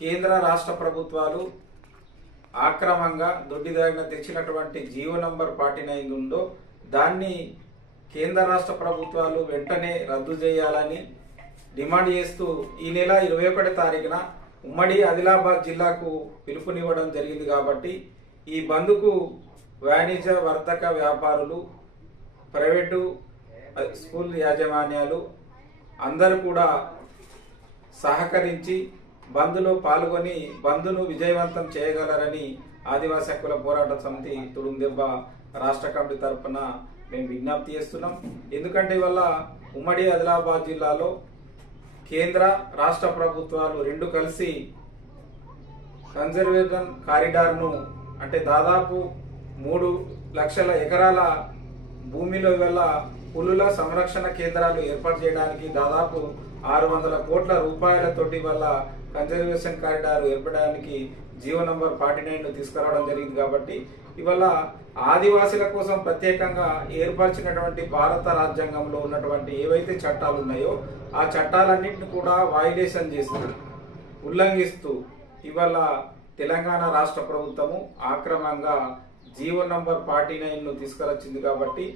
కేంద్ర రాష్ట్ర ప్రభుత్వాలు ఆక్రమంగా దొడ్డిదారిన తెచ్చినటువంటి జీవో నంబర్ 49 ఉందో దాన్ని కేంద్ర రాష్ట్ర ప్రభుత్వాలు వెంటనే రద్దు చేయాలని డిమాండ్ చేస్తూ ఈ నెల 21 తారీఖున ఉమ్మడి ఆదిలాబాద్ జిల్లాకు పిలుపునివ్వడం జరిగింది. కాబట్టి ఈ బంద్కు వాణిజ్య వర్తక వ్యాపారులు, ప్రైవేటు స్కూల్ యాజమాన్యాలు అందరూ కూడా సహకరించి బంద్లో పాల్గొని బంద్ను విజయవంతం చేయగలరని ఆదివాసీ హక్కుల పోరాట సమితి తుడుందెబ్బ రాష్ట్ర కమిటీ తరఫున మేము విజ్ఞప్తి చేస్తున్నాం. ఎందుకంటే ఇవాళ ఉమ్మడి ఆదిలాబాద్ జిల్లాలో కేంద్ర రాష్ట్ర ప్రభుత్వాలు రెండు కలిసి కన్జర్వేషన్ కారిడార్ను అంటే దాదాపు 3 లక్షల ఎకరాల భూమిలో ఇవాళ పులుల సంరక్షణ కేంద్రాలు ఏర్పాటు చేయడానికి దాదాపు 600 కోట్ల రూపాయలతోటి వల్ల కన్జర్వేషన్ కారిడార్ ఏర్పడడానికి జీవో నంబర్ 49 తీసుకురావడం జరిగింది. కాబట్టి ఇవాళ ఆదివాసుల కోసం ప్రత్యేకంగా ఏర్పరిచినటువంటి భారత రాజ్యాంగంలో ఉన్నటువంటి ఏవైతే చట్టాలు ఉన్నాయో ఆ చట్టాలన్నింటిని కూడా వైలేషన్ చేస్తూ ఉల్లంఘిస్తూ ఇవాళ తెలంగాణ రాష్ట్ర ప్రభుత్వము ఆక్రమంగా జీవో నంబర్ 49 తీసుకురొచ్చింది. కాబట్టి